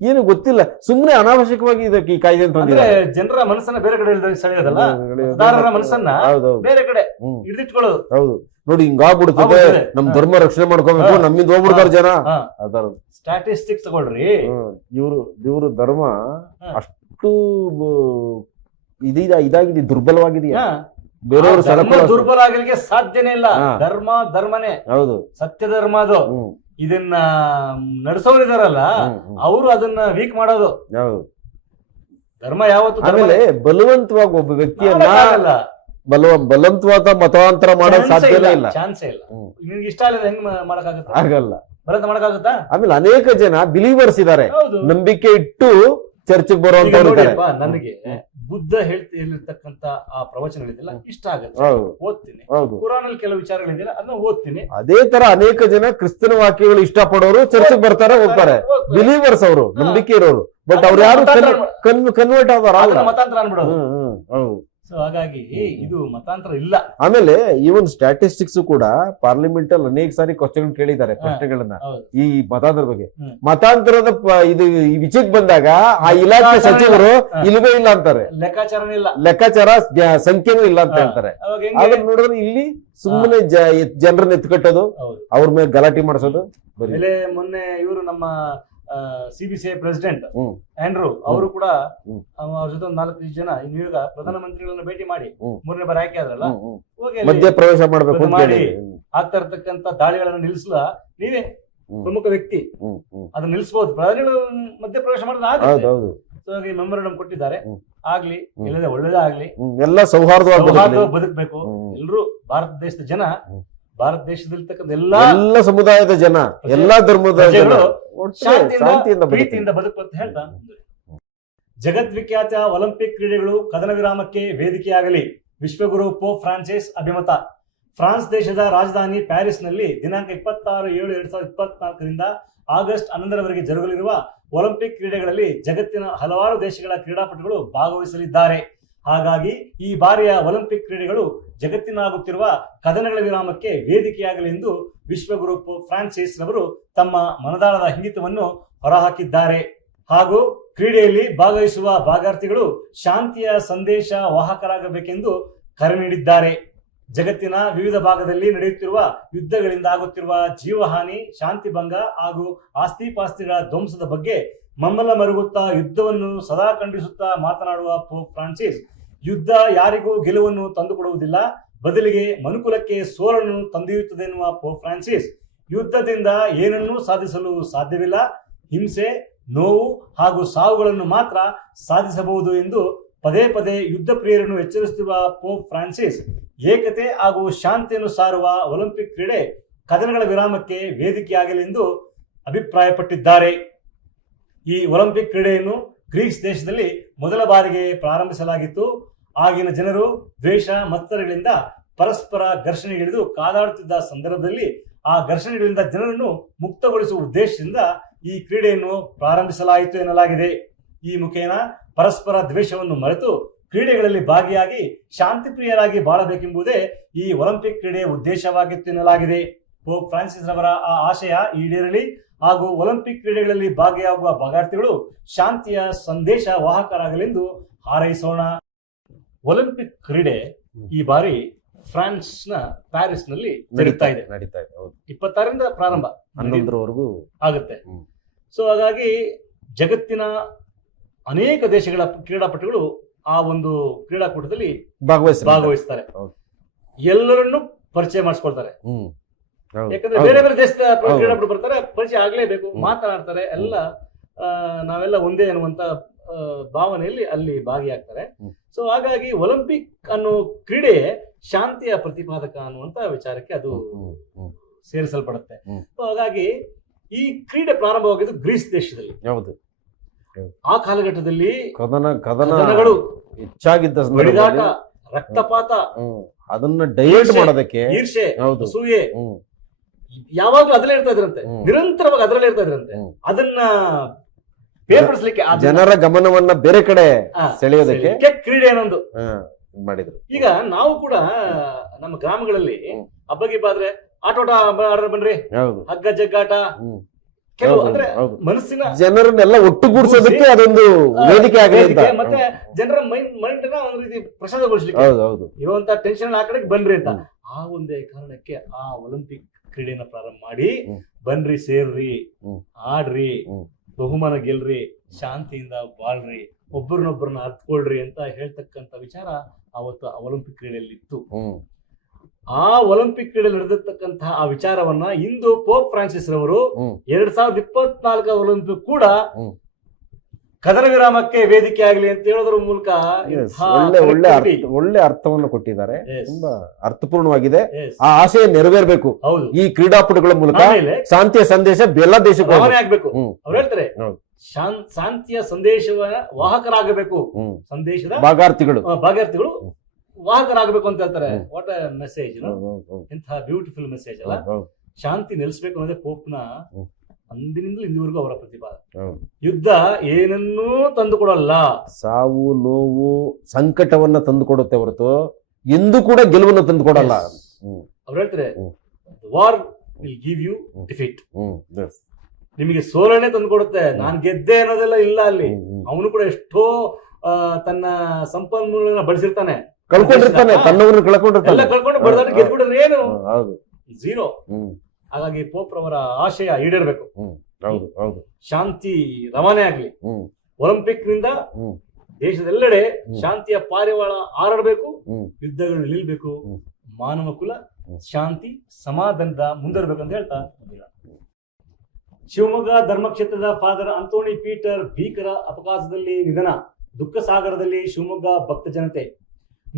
ಏನು ಗೊತ್ತಿಲ್ಲ, ಸುಮ್ಮನೆ ಅನಾವಶ್ಯಕವಾಗಿ ಇದಕ್ಕೆ ಈ ಕಾಯ್ದೆ ಅಂತಂದ್ರೆ ಜನರ ಮನಸ್ಸನ್ನ ಬೇರೆ ಕಡೆ ಸೆಳೆಯೋದಲ್ಲ, ಮನಸ್ಸನ್ನ ಬೇರೆ ಕಡೆ ಹಿಡಿದಿಟ್ಕೊಳ್ಳೋದು. ಹೌದು, ನೋಡಿ ಹಿಂಗಾಗ್ಬಿಡ್ತದೆ, ನಮ್ ಧರ್ಮ ರಕ್ಷಣೆ ಮಾಡ್ಕೋಬೇಕು, ನಮ್ಮಿಂದ ಹೋಗ್ಬಿಡ್ತಾರೆ ಜನ. ಅದರ ಸ್ಟ್ಯಾಟಿಸ್ಟಿಕ್ಸ್ ತಗೊಳ್ರಿ, ಇವ್ರ ಧರ್ಮ ಅಷ್ಟು ಇದಾಗಿದೆ, ದುರ್ಬಲವಾಗಿದೆಯಾ? ಬೇರೆಯವರು ದುರ್ಬಲ ಆಗಲಿಕ್ಕೆ ಸಾಧ್ಯನೇ ಇಲ್ಲ. ಧರ್ಮನೇ. ಹೌದು, ಸತ್ಯ ಧರ್ಮ ಅದು. ಇದನ್ನ ನಡೆಸೋರಿದಾರಲ್ಲ ಅವರು ಅದನ್ನ ವೀಕ್ ಮಾಡೋದು. ಹೌದು. ಧರ್ಮ ಯಾವತ್ತು ಆಮೇಲೆ ಬಲವಂತವಾಗಿ ಒಬ್ಬ ವ್ಯಕ್ತಿಯನ್ನ ಬಲವಂತವಾದ ಮತಾಂತರ ಮಾಡೋದು ಸಾಧ್ಯನೇ ಇಲ್ಲ, ಚಾನ್ಸೇ ಇಲ್ಲ. ನಿನ್ಗೆ ಇಷ್ಟ ಇಲ್ಲ ಹೆಂಗ್ ಮಾಡಕ್ಕಾಗತ್ತ? ಆಗಲ್ಲ. ಬಲವಂತ ಮಾಡಕ್ಕಾಗತ್ತಾ? ಆಮೇಲೆ ಅನೇಕ ಜನ ಬಿಲೀವರ್ಸ್ ಇದಾರೆ, ನಂಬಿಕೆ ಇಟ್ಟು ಚರ್ಚ್ಗೆ ಬರುವಂತವ್ರು ಇದ್ದಾರೆ. ನನಗೆ ಬುದ್ಧ ಹೇಳಿರ್ತಕ್ಕಂತ ಆ ಪ್ರವಚನಗಳಿದೆಯಲ್ಲ ಇಷ್ಟ ಆಗುತ್ತೆ, ಓದ್ತೀನಿ. ಕುರಾನ್ ಅಲ್ಲಿ ಕೆಲವು ವಿಚಾರಗಳಿದೆಯಲ್ಲ ಅದನ್ನ ಓದ್ತೀನಿ. ಅದೇ ತರ ಅನೇಕ ಜನ ಕ್ರಿಸ್ತನ ವಾಕ್ಯಗಳು ಇಷ್ಟಪಡೋರು ಚರ್ಚ್ಗೆ ಬರ್ತಾರೆ, ಹೋಗ್ತಾರೆ. ಬಿಲೀವರ್ಸ್ ಅವರು, ನಂಬಿಕೆ ಇರೋರು. ಬಟ್ ಅವ್ರು ಯಾರು ಕನ್ವರ್ಟ್ ಆಗೋರು ಮತಾಂತರ ಅನ್ಬಿಡೋದು. ಸೊ ಹಾಗಾಗಿ ಇದು ಮತಾಂತರ ಇಲ್ಲ. ಆಮೇಲೆ ಈವನ್ ಸ್ಟ್ಯಾಟಿಸ್ಟಿಕ್ಸ್ ಕೂಡ ಪಾರ್ಲಿಮೆಂಟ್ ಅಲ್ಲಿ ಅನೇಕ ಸಾರಿ ಕ್ವಶನ್ ಕೇಳಿದ್ದಾರೆ, ಪ್ರಶ್ನೆಗಳನ್ನ ಈ ಮತಾಂತರ ಬಗ್ಗೆ. ಮತಾಂತರದ ಇದು ಈ ವಿಷಯಕ್ಕೆ ಬಂದಾಗ ಆ ಇಲಾಖೆ ಸಚಿವರು ಇಲ್ವೇ ಇಲ್ಲ ಅಂತಾರೆ, ಲೆಕ್ಕಾಚಾರ ಸಂಖ್ಯೆನೂ ಇಲ್ಲ ಅಂತ ಹೇಳ್ತಾರೆ. ಅದನ್ನ ನೋಡಿದ್ರೆ ಇಲ್ಲಿ ಸುಮ್ಮನೆ ಜನರನ್ನ ಎತ್ಕಟ್ಟೋದು, ಅವ್ರ ಮೇಲೆ ಗಲಾಟೆ ಮಾಡಿಸೋದು. ಮೊನ್ನೆ ಇವರು ನಮ್ಮ CBCI ಪ್ರೆಸಿಡೆಂಟ್ ಆಂಡ್ರೂ ಅವರು ಕೂಡ ಅವ್ರ ಜೊತೆ ಒಂದು 4 ಜನ ಈಗ ಪ್ರಧಾನಮಂತ್ರಿಗಳನ್ನ ಭೇಟಿ ಮಾಡಿ 3ನೇ ಬಾರಿ ಆಯ್ಕೆ ಆದ್ರಲ್ಲ, ಮಧ್ಯ ಪ್ರವೇಶ ಮಾಡಬೇಕು ಮಾಡಿ ಆಗ್ತಾ ಇರ್ತಕ್ಕಂತ ದಾಳಿಗಳನ್ನ ನಿಲ್ಲಿಸಲ ನೀವೇ ಪ್ರಮುಖ ವ್ಯಕ್ತಿ, ಅದನ್ನ ನಿಲ್ಲಿಸಬಹುದು. ಪ್ರಧಾನಿಗಳು ಮಧ್ಯ ಪ್ರವೇಶ ಮಾಡಿದ್ರೆ ಮೆಮೊರಂಡಮ್ ಕೊಟ್ಟಿದ್ದಾರೆ. ಆಗ್ಲಿ, ಇಲ್ಲದೆ ಒಳ್ಳೇದಾಗ್ಲಿ, ಎಲ್ಲ ಸೌಹಾರ್ದವಾಗಿ ಬದುಕಬೇಕು. ಎಲ್ರು ಭಾರತ ದೇಶದ ಜನ, ಭಾರತ ದೇಶದಲ್ಲಿರ್ತಕ್ಕಂಥ ಎಲ್ಲಾ ಸಮುದಾಯದ ಜನ, ಎಲ್ಲಾ ಧರ್ಮದ ಜನರು ಶಾಂತಿಯಿಂದ ಪ್ರೀತಿಯಿಂದ ಬದುಕು ಅಂತ ಹೇಳ್ತಾ, ಜಗದ್ವಿಖ್ಯಾತ ಒಲಿಂಪಿಕ್ ಕ್ರೀಡೆಗಳು ಕದನ ವಿರಾಮಕ್ಕೆ ವೇದಿಕೆಯಾಗಲಿ. ವಿಶ್ವಗುರು ಪೋಪ್ ಫ್ರಾನ್ಸಿಸ್ ಅಭಿಮತ. ಫ್ರಾನ್ಸ್ ದೇಶದ ರಾಜಧಾನಿ ಪ್ಯಾರಿಸ್ನಲ್ಲಿ ದಿನಾಂಕ 26/7/2024 ಆಗಸ್ಟ್ 11ರವರೆಗೆ ಜರುಗಲಿರುವ ಒಲಿಂಪಿಕ್ ಕ್ರೀಡೆಗಳಲ್ಲಿ ಜಗತ್ತಿನ ಹಲವಾರು ದೇಶಗಳ ಕ್ರೀಡಾಪಟುಗಳು ಭಾಗವಹಿಸಲಿದ್ದಾರೆ. ಹಾಗಾಗಿ ಈ ಬಾರಿಯ ಒಲಿಂಪಿಕ್ ಕ್ರೀಡೆಗಳು ಜಗತ್ತಿನಾಗುತ್ತಿರುವ ಕದನಗಳ ವಿರಾಮಕ್ಕೆ ವೇದಿಕೆಯಾಗಲಿ ಎಂದು ವಿಶ್ವಗುರು ಪೋಪ್ ಫ್ರಾನ್ಸಿಸ್ ರವರು ತಮ್ಮ ಮನದಾಳದ ಇಂಗಿತವನ್ನು ಹೊರಹಾಕಿದ್ದಾರೆ. ಹಾಗೂ ಕ್ರೀಡೆಯಲ್ಲಿ ಭಾಗವಹಿಸುವ ಭಾಗಾರ್ಥಿಗಳು ಶಾಂತಿಯ ಸಂದೇಶ ವಾಹಕರಾಗಬೇಕೆಂದು ಕರೆ ನೀಡಿದ್ದಾರೆ. ಜಗತ್ತಿನ ವಿವಿಧ ಭಾಗದಲ್ಲಿ ನಡೆಯುತ್ತಿರುವ ಯುದ್ಧಗಳಿಂದ ಆಗುತ್ತಿರುವ ಜೀವಹಾನಿ, ಶಾಂತಿ ಭಂಗ ಹಾಗೂ ಆಸ್ತಿಪಾಸ್ತಿಗಳ ಧ್ವಂಸದ ಬಗ್ಗೆ ಮಮ್ಮಲ ಮರುಗುತ್ತಾ ಯುದ್ಧವನ್ನು ಸದಾ ಖಂಡಿಸುತ್ತಾ ಮಾತನಾಡುವ ಪೋಪ್ ಫ್ರಾನ್ಸಿಸ್, ಯುದ್ಧ ಯಾರಿಗೂ ಗೆಲುವನ್ನು ತಂದುಕೊಡುವುದಿಲ್ಲ, ಬದಲಿಗೆ ಮನುಕುಲಕ್ಕೆ ಸೋಲನ್ನು ತಂದೊಯ್ಯುತ್ತದೆ ಎನ್ನುವ ಪೋಪ್ ಫ್ರಾನ್ಸಿಸ್, ಯುದ್ಧದಿಂದ ಏನನ್ನೂ ಸಾಧಿಸಲು ಸಾಧ್ಯವಿಲ್ಲ, ಹಿಂಸೆ, ನೋವು ಹಾಗೂ ಸಾವುಗಳನ್ನು ಮಾತ್ರ ಸಾಧಿಸಬಹುದು ಎಂದು ಪದೇ ಪದೇ ಯುದ್ಧ ಪ್ರಿಯರನ್ನು ಎಚ್ಚರಿಸುತ್ತಿರುವ ಪೋಪ್ ಫ್ರಾನ್ಸಿಸ್, ಏಕತೆ ಹಾಗೂ ಶಾಂತಿಯನ್ನು ಸಾರುವ ಒಲಿಂಪಿಕ್ ಕ್ರೀಡೆ ಕದನಗಳ ವಿರಾಮಕ್ಕೆ ವೇದಿಕೆಯಾಗಲಿ ಎಂದು ಅಭಿಪ್ರಾಯಪಟ್ಟಿದ್ದಾರೆ. ಈ ಒಲಿಂಪಿಕ್ ಕ್ರೀಡೆಯನ್ನು ಗ್ರೀಸ್ ದೇಶದಲ್ಲಿ ಮೊದಲ ಬಾರಿಗೆ ಪ್ರಾರಂಭಿಸಲಾಗಿತ್ತು. ಆಗಿನ ಜನರು ದ್ವೇಷ ಮತ್ಸರಗಳಿಂದ ಪರಸ್ಪರ ಘರ್ಷಣೆಗಿಳಿದು ಕಾದಾಡುತ್ತಿದ್ದ ಸಂದರ್ಭದಲ್ಲಿ ಆ ಘರ್ಷಣೆಗಳಿಂದ ಜನರನ್ನು ಮುಕ್ತಗೊಳಿಸುವ ಉದ್ದೇಶದಿಂದ ಈ ಕ್ರೀಡೆಯನ್ನು ಪ್ರಾರಂಭಿಸಲಾಯಿತು ಎನ್ನಲಾಗಿದೆ. ಈ ಮುಖೇನ ಪರಸ್ಪರ ದ್ವೇಷವನ್ನು ಮರೆತು ಕ್ರೀಡೆಗಳಲ್ಲಿ ಭಾಗಿಯಾಗಿ ಶಾಂತಿ ಪ್ರಿಯರಾಗಿ ಬಾಳಬೇಕೆಂಬುದೇ ಈ ಒಲಿಂಪಿಕ್ ಕ್ರೀಡೆಯ ಉದ್ದೇಶವಾಗಿತ್ತು ಎನ್ನಲಾಗಿದೆ. ಪೋಪ್ ಫ್ರಾನ್ಸಿಸ್ ರವರ ಆ ಆಶಯ ಈಡೇರಲಿ ಹಾಗೂ ಒಲಿಂಪಿಕ್ ಕ್ರೀಡೆಗಳಲ್ಲಿ ಭಾಗಿಯಾಗುವ ಭಾಗಾರ್ಥಿಗಳು ಶಾಂತಿಯ ಸಂದೇಶ ವಾಹಕರಾಗಲೆಂದು ಹಾರೈಸೋಣ. ಒಲಿಂಪಿಕ್ ಕ್ರೀಡೆ ಈ ಬಾರಿ ಫ್ರಾನ್ಸ್ನ ಪ್ಯಾರಿಸ್ ನಲ್ಲಿ ನಡೀತಾ ಇದೆ. 26ರಿಂದ ಪ್ರಾರಂಭ, 11ರವರೆಗೂ ಆಗುತ್ತೆ. ಸೊ ಹಾಗಾಗಿ ಜಗತ್ತಿನ ಅನೇಕ ದೇಶಗಳ ಕ್ರೀಡಾಪಟುಗಳು ಆ ಒಂದು ಕ್ರೀಡಾಕೂಟದಲ್ಲಿ ಭಾಗವಹಿಸ್ತಾರೆ. ಎಲ್ಲರನ್ನು ಪರಿಚಯ ಮಾಡಿಸ್ಕೊಳ್ತಾರೆ. ಯಾಕಂದ್ರೆ ಬೇರೆ ಬೇರೆ ದೇಶದ ಕ್ರೀಡಾಪಟು ಬರ್ತಾರೆ, ಪರಿಚಯ ಆಗ್ಲೇಬೇಕು, ಮಾತನಾಡ್ತಾರೆ, ಎಲ್ಲ ನಾವೆಲ್ಲ ಒಂದೇ ಅನ್ನುವಂತ ಭಾವನೆಯಲ್ಲಿ ಅಲ್ಲಿ ಭಾಗಿಯಾಗ್ತಾರೆ. ಸೊ ಹಾಗಾಗಿ ಒಲಿಂಪಿಕ್ ಅನ್ನೋ ಕ್ರೀಡೆ ಶಾಂತಿಯ ಪ್ರತಿಪಾದಕ ಅನ್ನುವಂತ ವಿಚಾರಕ್ಕೆ ಅದು ಸೇರಿಸಲ್ಪಡುತ್ತೆ. ಸೊ ಹಾಗಾಗಿ ಈ ಕ್ರೀಡೆ ಪ್ರಾರಂಭವಾಗಿದ್ದು ಗ್ರೀಸ್ ದೇಶದಲ್ಲಿ. ಆ ಕಾಲಘಟ್ಟದಲ್ಲಿ ಕದನಗಳು ಹೆಚ್ಚಾಗಿದ್ದ ಹೊಡೆದಾಟ, ರಕ್ತಪಾತ, ಅದನ್ನ ಡೈವರ್ಟ್ ಮಾಡೋದಕ್ಕೆ ಈರ್ಷೆ, ಅಸೂಯೆ ಯಾವಾಗ್ಲೂ ಅದರಲ್ಲೇ ಇರ್ತಾ ಇದ್ರಂತೆ, ನಿರಂತರವಾಗಿ ಅದರಲ್ಲೇ ಇರ್ತಾ ಇದ್ರಂತೆ. ಅದನ್ನ ಬೇರ್ಪಡಿಸ್ಲಿಕ್ಕೆ, ಜನರ ಗಮನವನ್ನ ಬೇರೆ ಕಡೆ ಸೆಳೆಯೋದಕ್ಕೆ ಕ್ರೀಡೆ ಅನ್ನೊಂದು ಮಾಡಿದ್ರು. ಈಗ ನಾವು ಕೂಡ ನಮ್ಮ ಗ್ರಾಮಗಳಲ್ಲಿ ಹಬ್ಬಗಿಬ್ಬಾದ್ರೆ ಆಟೋಟ ಬನ್ರಿ, ಹಗ್ಗ ಜಗ್ಗಾಟ, ಕೆಲವು ಅಂದ್ರೆ ಮನಸ್ಸಿನ ಜನರನ್ನೆಲ್ಲ ಒಟ್ಟುಗೂಡಿಸೋದಕ್ಕೆ ಅದೊಂದು ವೇದಿಕೆ ಆಗಿದೆ. ಮತ್ತೆ ಜನರ ಮೈಂಡ್ ನ ಒಂದು ರೀತಿ ಪ್ರಶಾಂತಗೊಳಿಸ್ಲಿಕ್ಕೆ, ಇರುವಂತ ಟೆನ್ಷನ್ ಆ ಕಡೆಗೆ ಬನ್ರಿ ಅಂತ ಆ ಒಂದೇ ಕಾರಣಕ್ಕೆ ಆ ಒಲಿಂಪಿಕ್ ಕ್ರೀಡೆನ ಪ್ರಾರಂಭ ಮಾಡಿ, ಬನ್ರಿ ಸೇರ್ರಿ, ಆಡ್ರಿ, ಬಹುಮಾನ ಗೆಲ್ರಿ, ಶಾಂತಿಯಿಂದ ಬಾಳ್ರಿ, ಒಬ್ಬರನ್ನೊಬ್ಬರನ್ನ ಅರ್ಥಕೊಳ್ರಿ ಅಂತ ಹೇಳ್ತಕ್ಕಂಥ ವಿಚಾರ ಅವತ್ತು ಒಲಿಂಪಿಕ್ ಕ್ರೀಡೆಯಲ್ಲಿ ಇತ್ತು. ಆ ಒಲಿಂಪಿಕ್ ಕ್ರೀಡೆಯಲ್ಲಿ ನಡೆದಿರ್ತಕ್ಕಂತಹ ಆ ವಿಚಾರವನ್ನ ಇಂದು ಪೋಪ್ ಫ್ರಾನ್ಸಿಸ್ ರವರು 2024 ಒಲಿಂಪಿಕ್ ಕೂಡ ಕದನ ವಿರಾಮಕ್ಕೆ ವೇದಿಕೆ ಆಗಲಿ ಅಂತ ಹೇಳೋದ್ರ ಮೂಲಕ ಒಳ್ಳೆ ಅರ್ಥವನ್ನು ಕೊಟ್ಟಿದ್ದಾರೆ. ತುಂಬಾ ಅರ್ಥಪೂರ್ಣವಾಗಿದೆ. ಆ ಆಶಯ ನೆರವೇರ್ಬೇಕು. ಈ ಕ್ರೀಡಾಪಟುಗಳ ಮೂಲಕ ಶಾಂತಿಯ ಸಂದೇಶ ಎಲ್ಲ ದೇಶಕ್ಕೂ ಆಗ್ಬೇಕು. ಅವ್ರು ಹೇಳ್ತಾರೆ ಶಾಂತಿಯ ಸಂದೇಶವನ್ನ ವಾಹಕರಾಗಬೇಕು, ಸಂದೇಶದ ಭಾಗಾರ್ಥಿಗಳು ವಾಹಕರಾಗಬೇಕು ಅಂತ ಹೇಳ್ತಾರೆ. ವಾಟ್ ಅ ಮೆಸೇಜ್, ಎಂಥ ಬ್ಯೂಟಿಫುಲ್ ಮೆಸೇಜ್ ಅಲ್ಲ. ಶಾಂತಿ ನೆಲೆಸಬೇಕು ಅನ್ನೋದೇ ಪೋಪ್ನ ಅಂದಿನಿಂದಲೂ ಇಂದಿವರೆಗೂ ಅವರ ಪ್ರತಿಪಾದನೆ. ಯುದ್ಧ ಏನನ್ನೂ ತಂದುಕೊಡಲ್ಲ, ಸಾವು ನೋವು ಸಂಕಟವನ್ನ ತಂದುಕೊಡುತ್ತೆ ಹೊರತು ಎಂದೂ ಕೂಡ ಗೆಲುವನ್ನು ತಂದುಕೊಡಲ್ಲ. ಅವ್ರು ಹೇಳ್ತಾರೆ war will give you defeat. ನಿಮಗೆ ಸೋಲನೆ ತಂದುಕೊಡುತ್ತೆ. ನಾನ್ ಗೆದ್ದೆ ಅನ್ನೋದೆಲ್ಲ ಇಲ್ಲ ಅಲ್ಲಿ. ಅವನು ಕೂಡ ಎಷ್ಟೋ ತನ್ನ ಸಂಪನ್ಮೂಲಗಳನ್ನ ಬಳಸಿರ್ತಾನೆ, ಕಳ್ಕೊಂಡಿರ್ತಾನೆ, ತನ್ನವನ್ನು ಕಳ್ಕೊಂಡು ಬಡದಾಟ ಗೆದ್ಬಿಡಿದ್ರೆ ಏನು ಝೀರೋ. ಹಾಗಾಗಿ ಪೋಪ್ ರವರ ಆಶಯ ಈಡೇರ್ಬೇಕು. ಶಾಂತಿ ರವಾನೆ ಆಗ್ಲಿ. ಒಲಿಂಪಿಕ್ ನಿಂದ ದೇಶದೆಲ್ಲೆಡೆ ಶಾಂತಿಯ ಪಾರಿವಾಳ ಹಾರಾಡಬೇಕು, ಯುದ್ಧಗಳು ನಿಲ್ಬೇಕು, ಮಾನವ ಕುಲ ಶಾಂತಿ ಸಮಾಧಾನದ ಮುಂದರಬೇಕಂತ ಹೇಳ್ತಾ. ಶಿವಮೊಗ್ಗ ಧರ್ಮಕ್ಷೇತ್ರದ ಫಾದರ್ ಅಂತೋಣಿ ಪೀಟರ್ ಭೀಕರ ಅಪಘಾತದಲ್ಲಿ ನಿಧನ. ದುಃಖ ಸಾಗರದಲ್ಲಿ ಶಿವಮೊಗ್ಗ ಭಕ್ತ ಜನತೆ.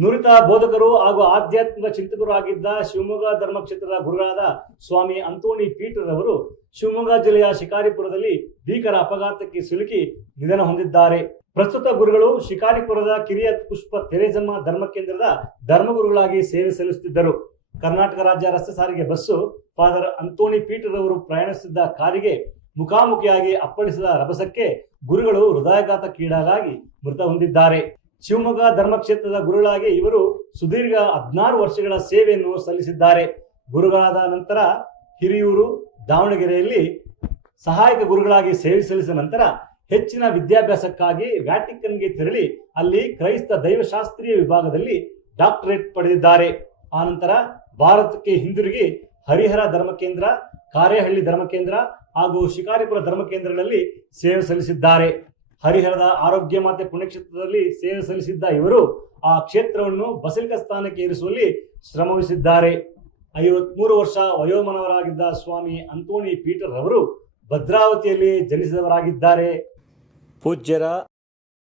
ನುರಿತ ಬೋಧಕರು ಹಾಗೂ ಆಧ್ಯಾತ್ಮಿಕ ಚಿಂತಕರು ಆಗಿದ್ದ ಶಿವಮೊಗ್ಗ ಧರ್ಮಕ್ಷೇತ್ರದ ಗುರುಗಳಾದ ಸ್ವಾಮಿ ಅಂತೋಣಿ ಪೀಟರ್ ಅವರು ಶಿವಮೊಗ್ಗ ಜಿಲ್ಲೆಯ ಶಿಕಾರಿಪುರದಲ್ಲಿ ಭೀಕರ ಅಪಘಾತಕ್ಕೆ ಸಿಲುಕಿ ನಿಧನ ಹೊಂದಿದ್ದಾರೆ. ಪ್ರಸ್ತುತ ಗುರುಗಳು ಶಿಕಾರಿಪುರದ ಕಿರಿಯ ಪುಷ್ಪ ತೆರೇಜಮ್ಮ ಧರ್ಮಕೇಂದ್ರದ ಧರ್ಮಗುರುಗಳಾಗಿ ಸೇವೆ ಸಲ್ಲಿಸುತ್ತಿದ್ದರು. ಕರ್ನಾಟಕ ರಾಜ್ಯ ರಸ್ತೆ ಸಾರಿಗೆ ಬಸ್ಸು ಫಾದರ್ ಅಂತೋಣಿ ಪೀಟರ್ ಅವರು ಪ್ರಯಾಣಿಸುತ್ತಿದ್ದ ಕಾರಿಗೆ ಮುಖಾಮುಖಿಯಾಗಿ ಅಪ್ಪಳಿಸಿದ ರಭಸಕ್ಕೆ ಗುರುಗಳು ಹೃದಯಾಘಾತಕ್ಕೀಡಾಗಿ ಮೃತ ಹೊಂದಿದ್ದಾರೆ. ಶಿವಮೊಗ್ಗ ಧರ್ಮಕ್ಷೇತ್ರದ ಗುರುಗಳಾಗಿ ಇವರು ಸುದೀರ್ಘ 16 ವರ್ಷಗಳ ಸೇವೆಯನ್ನು ಸಲ್ಲಿಸಿದ್ದಾರೆ. ಗುರುಗಳಾದ ನಂತರ ಹಿರಿಯೂರು, ದಾವಣಗೆರೆಯಲ್ಲಿ ಸಹಾಯಕ ಗುರುಗಳಾಗಿ ಸೇವೆ ಸಲ್ಲಿಸಿದ ನಂತರ ಹೆಚ್ಚಿನ ವಿದ್ಯಾಭ್ಯಾಸಕ್ಕಾಗಿ ವ್ಯಾಟಿಕನ್ಗೆ ತೆರಳಿ ಅಲ್ಲಿ ಕ್ರೈಸ್ತ ದೈವಶಾಸ್ತ್ರೀಯ ವಿಭಾಗದಲ್ಲಿ ಡಾಕ್ಟರೇಟ್ ಪಡೆದಿದ್ದಾರೆ. ಆನಂತರ ಭಾರತಕ್ಕೆ ಹಿಂದಿರುಗಿ ಹರಿಹರ ಧರ್ಮಕೇಂದ್ರ, ಕಾರೇಹಳ್ಳಿ ಧರ್ಮಕೇಂದ್ರ ಹಾಗೂ ಶಿಕಾರಿಪುರ ಧರ್ಮಕೇಂದ್ರಗಳಲ್ಲಿ ಸೇವೆ ಸಲ್ಲಿಸಿದ್ದಾರೆ. ಹರಿಹರದ ಆರೋಗ್ಯ ಮಾತೆ ಪುಣ್ಯಕ್ಷೇತ್ರದಲ್ಲಿ ಸೇವೆ ಸಲ್ಲಿಸಿದ್ದ ಇವರು ಆ ಕ್ಷೇತ್ರವನ್ನು ಬಸಲಿಕ ಸ್ಥಾನಕ್ಕೆ ಏರಿಸುವಲ್ಲಿ ಶ್ರಮವಹಿಸಿದ್ದಾರೆ. 53 ವರ್ಷ ವಯೋಮಾನವರಾಗಿದ್ದ ಸ್ವಾಮಿ ಅಂತೋಣಿ ಪೀಟರ್ ಅವರು ಭದ್ರಾವತಿಯಲ್ಲಿ ಜನಿಸಿದವರಾಗಿದ್ದಾರೆ. ಪೂಜ್ಯರ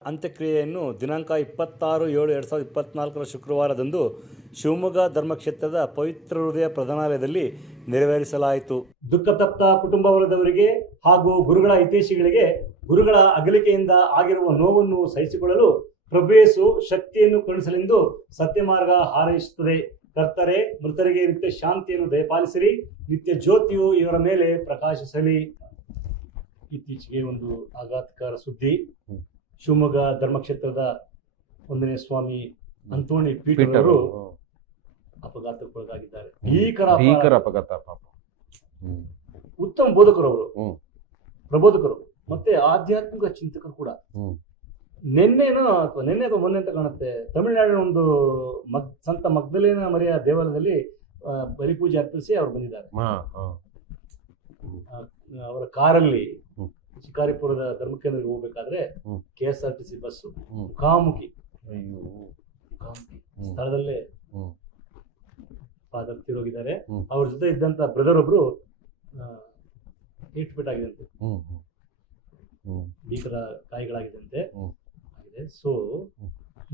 ಅಂತ್ಯಕ್ರಿಯೆಯನ್ನು ದಿನಾಂಕ 26/7/2024 ಶುಕ್ರವಾರದಂದು ಶಿವಮೊಗ್ಗ ಧರ್ಮಕ್ಷೇತ್ರದ ಪವಿತ್ರ ಹೃದಯ ಪ್ರಧಾನಾಲಯದಲ್ಲಿ ನೆರವೇರಿಸಲಾಯಿತು. ದುಃಖತಪ್ತ ಕುಟುಂಬ ವರ್ಗದವರಿಗೆ ಹಾಗೂ ಗುರುಗಳ ಹಿತೈಷಿಗಳಿಗೆ ಗುರುಗಳ ಅಗಲಿಕೆಯಿಂದ ಆಗಿರುವ ನೋವನ್ನು ಸಹಿಸಿಕೊಳ್ಳಲು ಪ್ರಭು ಶಕ್ತಿಯನ್ನು ಕರುಣಿಸಲೆಂದು ಸತ್ಯಮಾರ್ಗ ಹಾರೈಸುತ್ತದೆ. ಕರ್ತರೆ, ಮೃತರಿಗೆ ನಿತ್ಯ ಶಾಂತಿಯನ್ನು ದಯಪಾಲಿಸಿರಿ, ನಿತ್ಯ ಜ್ಯೋತಿಯು ಇವರ ಮೇಲೆ ಪ್ರಕಾಶಿಸಲಿ. ಇತ್ತೀಚೆಗೆ ಒಂದು ಆಘಾತಕಾರ ಸುದ್ದಿ. ಶಿವಮೊಗ್ಗ ಧರ್ಮಕ್ಷೇತ್ರದ 1ನೇ ಸ್ವಾಮಿ ಅಂತೋಣಿ ಪೀಟರ್ ಅವರು ಅಪಘಾತಕ್ಕೊಳಗಾಗಿದ್ದಾರೆ. ಭೀಕರ ಅಪಘಾತ. ಉತ್ತಮ ಬೋಧಕರು ಅವರು, ಪ್ರಬೋಧಕರು ಮತ್ತೆ ಆಧ್ಯಾತ್ಮಿಕ ಚಿಂತಕರು ಕೂಡ. ನಿನ್ನೆ ಅಥವಾ ಮೊನ್ನೆ ಅಂತ ಕಾಣುತ್ತೆ, ತಮಿಳುನಾಡಿನ ಒಂದು ಸಂತ ಮಗ್ದಲೇನ ಮರಿಯ ದೇವಾಲಯದಲ್ಲಿ ಬಲಿಪೂಜೆ ಅರ್ಪಿಸಿ ಅವರು ಬಂದಿದ್ದಾರೆ. ಅವರ ಕಾರಲ್ಲಿ ಶಿಕಾರಿಪುರದ ಧರ್ಮಕೇಂದ್ರಕ್ಕೆ ಹೋಗ್ಬೇಕಾದ್ರೆ KSRTC ಬಸ್ಸು ಮುಖಾಮುಖಿ ಸ್ಥಳದಲ್ಲೇ ಫಾದರ್ ತೀರೋಗಿದ್ದಾರೆ. ಅವ್ರ ಜೊತೆ ಇದ್ದಂತ ಬ್ರದರ್ ಒಬ್ರು ಏಟ್ಪೇಟಾಗಿದಂತೆ, ಭೀಕರ ಗಾಯಗಳಾಗಿದಂತೆ ಆಗಿದೆ. ಸೊ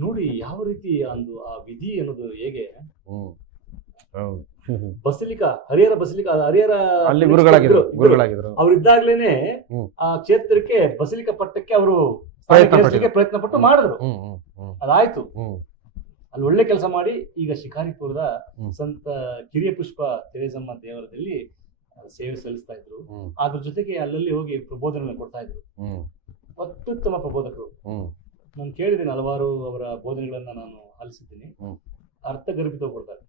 ನೋಡಿ ಯಾವ ರೀತಿ ಒಂದು ಆ ವಿಧಿ ಅನ್ನೋದು ಹೇಗೆ. ಬಸಲಿಕಾ, ಹರಿಹರ ಬಸಲಿಕಾ, ಹರಿಹರ ಅವರಿದ್ದಾಗ್ಲೇನೆ ಆ ಕ್ಷೇತ್ರಕ್ಕೆ ಬಸಲಿಕಾ ಪಟ್ಟಕ್ಕೆ ಅವರು ಪ್ರಯತ್ನ ಪಟ್ಟು ಮಾಡಿದ್ರು. ಅದಾಯ್ತು. ಅಲ್ಲಿ ಒಳ್ಳೆ ಕೆಲಸ ಮಾಡಿ ಈಗ ಶಿಕಾರಿಪುರದ ಸಂತ ಕಿರಿಯ ಪುಷ್ಪ ತೆರೇಜಮ್ಮ ದೇವರದಲ್ಲಿ ಸೇವೆ ಸಲ್ಲಿಸ್ತಾ ಇದ್ರು. ಅದ್ರ ಜೊತೆಗೆ ಅಲ್ಲಲ್ಲಿ ಹೋಗಿ ಪ್ರಬೋಧನೆ ಕೊಡ್ತಾ ಇದ್ರು. ಅತ್ಯುತ್ತಮ ಪ್ರಬೋಧಕರು. ನಾನು ಕೇಳಿದ್ದೀನಿ, ಹಲವಾರು ಅವರ ಬೋಧನೆಗಳನ್ನ ನಾನು ಆಲಿಸಿದ್ದೀನಿ. ಅರ್ಥಗರ್ಭಿತ ಕೊಡ್ತಾರೆ,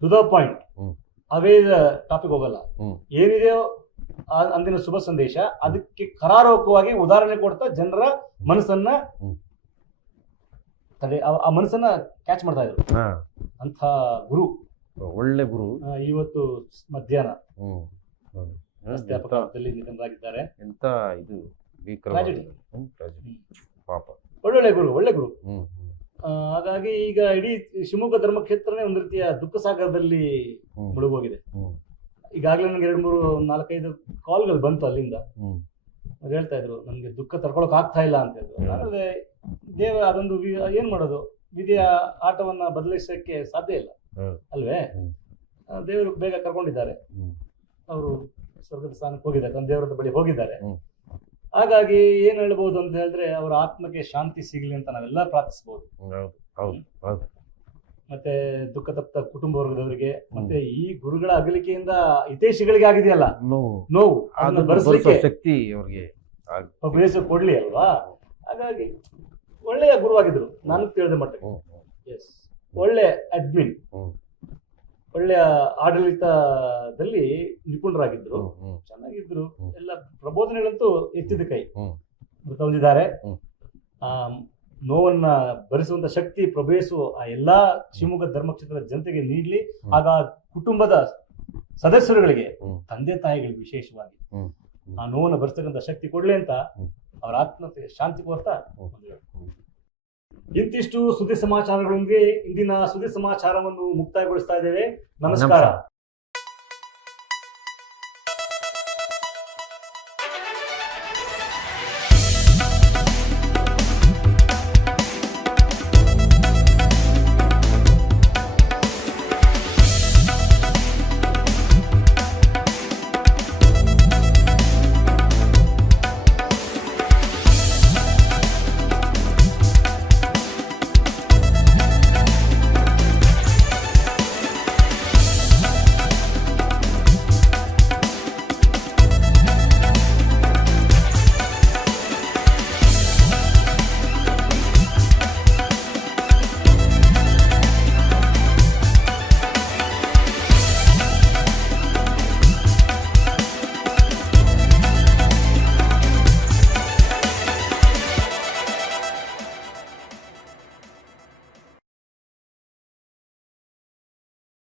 ಟು ದ ಪಾಯಿಂಟ್. ಅವೇ ಟಾಪಿಕ್ ಹೋಗಲ್ಲ. ಏನಿದೆಯೋ ಅಂದಿನ ಶುಭ ಸಂದೇಶ ಅದಕ್ಕೆ ಕರಾರೋಪವಾಗಿ ಉದಾಹರಣೆ ಕೊಡ್ತಾ ಜನರ ಮನಸ್ಸನ್ನ ಆ ಮನಸ್ಸನ್ನ ಕ್ಯಾಚ್ ಮಾಡ್ತಾ ಇದ್ರು. ಅಂತ ಗುರು, ಒಳ್ಳೆ ಗುರು ಇವತ್ತು ಮಧ್ಯಾಹ್ನ ರಸ್ತೆ ಅಪಘಾತದಲ್ಲಿ ನಿಧನರಾಗಿದ್ದಾರೆ. ಎಂತ ಇದು ಒಳ್ಳೆ ಗುರು, ಒಳ್ಳೆ ಗುರು. ಹಾಗಾಗಿ ಈಗ ಇಡೀ ಶಿವಮೊಗ್ಗ ಧರ್ಮಕ್ಷೇತ್ರನೇ ಒಂದು ರೀತಿಯ ದುಃಖ ಸಾಗರದಲ್ಲಿ ಮುಳುಗೋಗಿದೆ. ಈಗಾಗಲೇ ನನಗೆ 2-3-4-5 ಕಾಲ್ಗಳು ಬಂತು ಅಲ್ಲಿಂದ. ಅವ್ರು ಹೇಳ್ತಾ ಇದ್ರು ನಮ್ಗೆ ದುಃಖ ತಡ್ಕೊಳಕ್ ಆಗ್ತಾ ಇಲ್ಲ ಅಂತ ಹೇಳಿದ್ರು. ಆದ್ರೆ ಅದೊಂದು ಏನ್ ಮಾಡೋದು, ವಿಧಿಯ ಆಟವನ್ನ ಬದಲಿಸಕ್ಕೆ ಸಾಧ್ಯ ಇಲ್ಲ ಅಲ್ವೇ. ದೇವರು ಬೇಗ ಕರ್ಕೊಂಡಿದ್ದಾರೆ, ಅವರು ಸ್ವರ್ಗದ ಸ್ಥಾನಕ್ಕೆ ಹೋಗಿದ್ದಾರೆ, ತನ್ನ ದೇವರದ ಬಳಿ ಹೋಗಿದ್ದಾರೆ. ಹಾಗಾಗಿ ಏನ್ ಹೇಳ್ಬಹುದು ಅಂತ ಹೇಳಿದ್ರೆ ಅವರ ಆತ್ಮಕ್ಕೆ ಶಾಂತಿ ಸಿಗ್ಲಿ ಅಂತ ನಾವೆಲ್ಲ ಪ್ರಾರ್ಥಿಸಬಹುದು. ಮತ್ತೆ ದುಃಖ ತಪ್ತ ಕುಟುಂಬ ವರ್ಗದವರಿಗೆ ಮತ್ತೆ ಈ ಗುರುಗಳ ಅಗಲಿಕೆಯಿಂದ ಹಿತೈಷಿಗಳಿಗೆ ಆಗಿದೆಯಲ್ಲ ನೋವು, ಅದನ್ನ ಭರಿಸಲಿಕ್ಕೆ ಶಕ್ತಿ ಅವ್ರಿಗೆ ಬೇಸು ಕೊಡ್ಲಿ ಅಲ್ವಾ. ಹಾಗಾಗಿ ಒಳ್ಳೆಯ ಗುರುವಾಗಿದ್ರು ನಾನು ತಿಳಿದ ಮಟ್ಟಿಗೆ. ಎಸ್, ಒಳ್ಳೆ ಅಡ್ಮಿನ್, ಒಳ್ಳೆಯ ಆಡಳಿತದಲ್ಲಿ ನಿಪುಣರಾಗಿದ್ರು, ಚೆನ್ನಾಗಿದ್ರು. ಎಲ್ಲ ಪ್ರಬೋಧನೆಗಳಂತೂ ಎತ್ತಿದ ಕೈ. ಮೃತ ಹೊಂದಿದ್ದಾರೆ. ನೋವನ್ನ ಭರಿಸುವಂತ ಶಕ್ತಿ ಪ್ರಭೇಸು ಆ ಎಲ್ಲಾ ಶಿವಮೊಗ್ಗ ಧರ್ಮಕ್ಷೇತ್ರದ ಜನತೆಗೆ ನೀಡಲಿ. ಆಗ ಕುಟುಂಬದ ಸದಸ್ಯರುಗಳಿಗೆ, ತಂದೆ ತಾಯಿಗಳಿಗೆ ವಿಶೇಷವಾಗಿ ಆ ನೋವನ್ನು ಭರಿಸ್ತಕ್ಕಂಥ ಶಕ್ತಿ ಕೊಡ್ಲಿ ಅಂತ ಅವರ ಆತ್ಮಕ್ಕೆ ಶಾಂತಿ ಕೋರ್ತಾ. ಇಂತಿಷ್ಟು ಸುದ್ದಿ ಸಮಾಚಾರಗಳೊಂದಿಗೆ ಇಂದಿನ ಸುದ್ದಿ ಸಮಾಚಾರವನ್ನು ಮುಕ್ತಾಯಗೊಳಿಸ್ತಾ ಇದ್ದೇವೆ. ನಮಸ್ಕಾರ.